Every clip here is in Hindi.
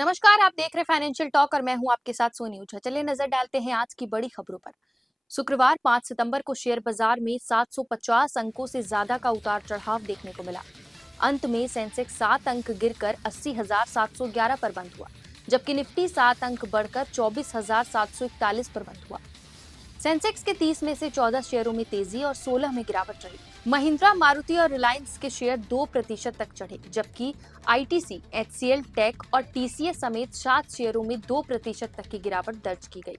नमस्कार, आप देख रहे फाइनेंशियल टॉक और मैं हूं आपके साथ सोनी ऊझा। चलिए नजर डालते हैं आज की बड़ी खबरों पर। शुक्रवार 5 सितंबर को शेयर बाजार में 750 अंकों से ज्यादा का उतार चढ़ाव देखने को मिला। अंत में सेंसेक्स 7 अंक गिरकर 80,711 पर बंद हुआ, जबकि निफ्टी 7 अंक बढ़कर 24,741 पर बंद हुआ। सेंसेक्स के 30 में से 14 शेयरों में तेजी और 16 में गिरावट रही। महिंद्रा, मारुति और रिलायंस के शेयर 2% तक चढ़े, जबकि आईटीसी, एचसीएल टेक और टीसीएस समेत 7 शेयरों में 2% तक की गिरावट दर्ज की गई।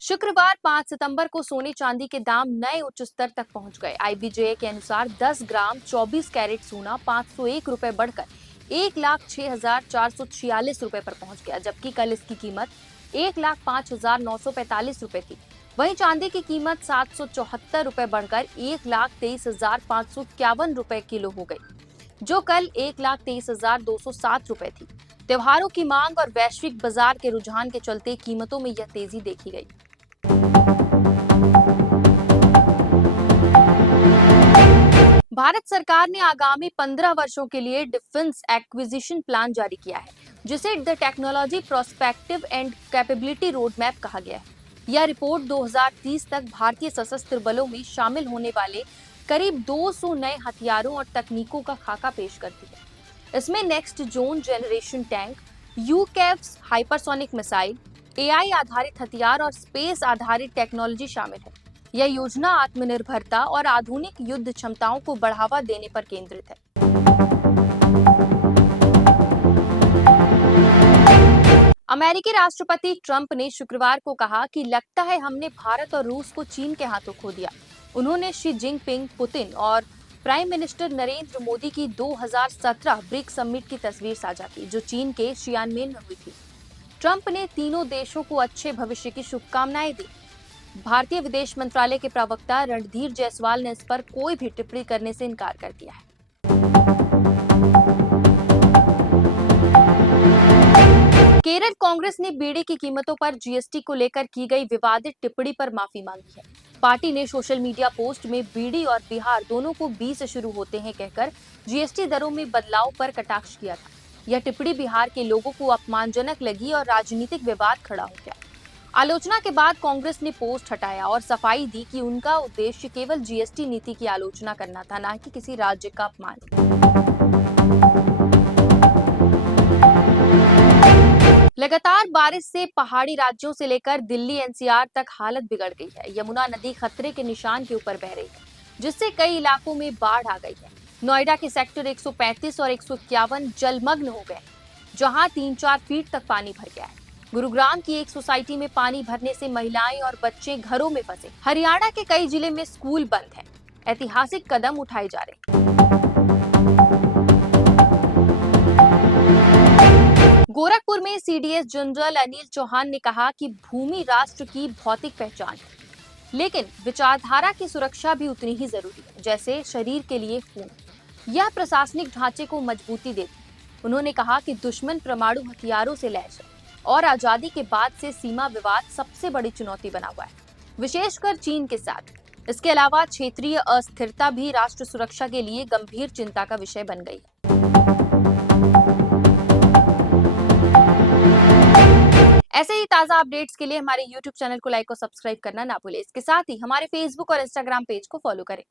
शुक्रवार 5 सितंबर को सोने चांदी के दाम नए उच्च स्तर तक पहुंच गए। आईबीजे के अनुसार 10 ग्राम 24 कैरेट सोना 501 रुपए बढ़कर 1,06,446 रुपए पर पहुंच गया, जबकि कल इसकी कीमत 1,05,945 रुपए थी। वहीं चांदी की कीमत 774 रुपए बढ़कर 1,23,551 रुपए किलो हो गई, जो कल 1,23,207 रुपए थी। त्योहारों की मांग और वैश्विक बाजार के रुझान के चलते कीमतों में यह तेजी देखी गई। भारत सरकार ने आगामी 15 वर्षों के लिए डिफेंस एक्विजिशन प्लान जारी किया है, जिसे the technology prospective and capability road map कहा गया है। यह रिपोर्ट 2030 तक भारतीय सशस्त्र बलों में शामिल होने वाले करीब 200 नए हथियारों और तकनीकों का खाका पेश करती है। इसमें नेक्स्ट जोन जनरेशन टैंक, यूकैव्स हाइपरसोनिक मिसाइल, एआई आधारित हथियार और स्पेस आधारित टेक्नोलॉजी शामिल है। यह योजना आत्मनिर्भरता और आधुनिक युद्ध क्षमताओं को बढ़ावा देने पर केंद्रित है। अमेरिकी राष्ट्रपति ट्रंप ने शुक्रवार को कहा कि लगता है हमने भारत और रूस को चीन के हाथों खो दिया। उन्होंने शी जिनपिंग, पुतिन और प्राइम मिनिस्टर नरेंद्र मोदी की 2017 ब्रिक्स समिट की तस्वीर साझा की, जो चीन के शियानमेन में हुई थी। ट्रंप ने तीनों देशों को अच्छे भविष्य की शुभकामनाएं दी। भारतीय विदेश मंत्रालय के प्रवक्ता रणधीर जायसवाल ने इस पर कोई भी टिप्पणी करने से इनकार कर दिया है। केरल कांग्रेस ने बीड़ी की कीमतों पर जीएसटी को लेकर की गई विवादित टिप्पणी पर माफी मांगी है। पार्टी ने सोशल मीडिया पोस्ट में बीड़ी और बिहार दोनों को 20 से शुरू होते हैं कहकर जीएसटी दरों में बदलाव पर कटाक्ष किया था। यह टिप्पणी बिहार के लोगों को अपमानजनक लगी और राजनीतिक विवाद खड़ा हो गया। आलोचना के बाद कांग्रेस ने पोस्ट हटाया और सफाई दी कि उनका उद्देश्य केवल जीएसटी नीति की आलोचना करना था, न कि किसी राज्य का अपमान। लगातार बारिश से पहाड़ी राज्यों से लेकर दिल्ली एनसीआर तक हालत बिगड़ गई है। यमुना नदी खतरे के निशान के ऊपर बह रही है, जिससे कई इलाकों में बाढ़ आ गई है। नोएडा के सेक्टर 135 और 151 जलमग्न हो गए, जहां 3-4 फीट तक पानी भर गया है। गुरुग्राम की एक सोसाइटी में पानी भरने से महिलाएं और बच्चे घरों में फंसे। हरियाणा के कई जिले में स्कूल बंद हैं। ऐतिहासिक कदम उठाए जा रहे हैं। गोरखपुर में सीडीएस जनरल अनिल चौहान ने कहा कि भूमि राष्ट्र की भौतिक पहचान है, लेकिन विचारधारा की सुरक्षा भी उतनी ही जरूरी है, जैसे शरीर के लिए खून। यह प्रशासनिक ढांचे को मजबूती देती है। उन्होंने कहा कि दुश्मन परमाणु हथियारों से लैस है और आजादी के बाद से सीमा विवाद सबसे बड़ी चुनौती बना हुआ है, विशेषकर चीन के साथ। इसके अलावा क्षेत्रीय अस्थिरता भी राष्ट्र सुरक्षा के लिए गंभीर चिंता का विषय बन गई है। ऐसे ही ताजा अपडेट्स के लिए हमारे YouTube चैनल को लाइक और सब्सक्राइब करना ना भूलें। इसके साथ ही हमारे Facebook और Instagram पेज को फॉलो करें।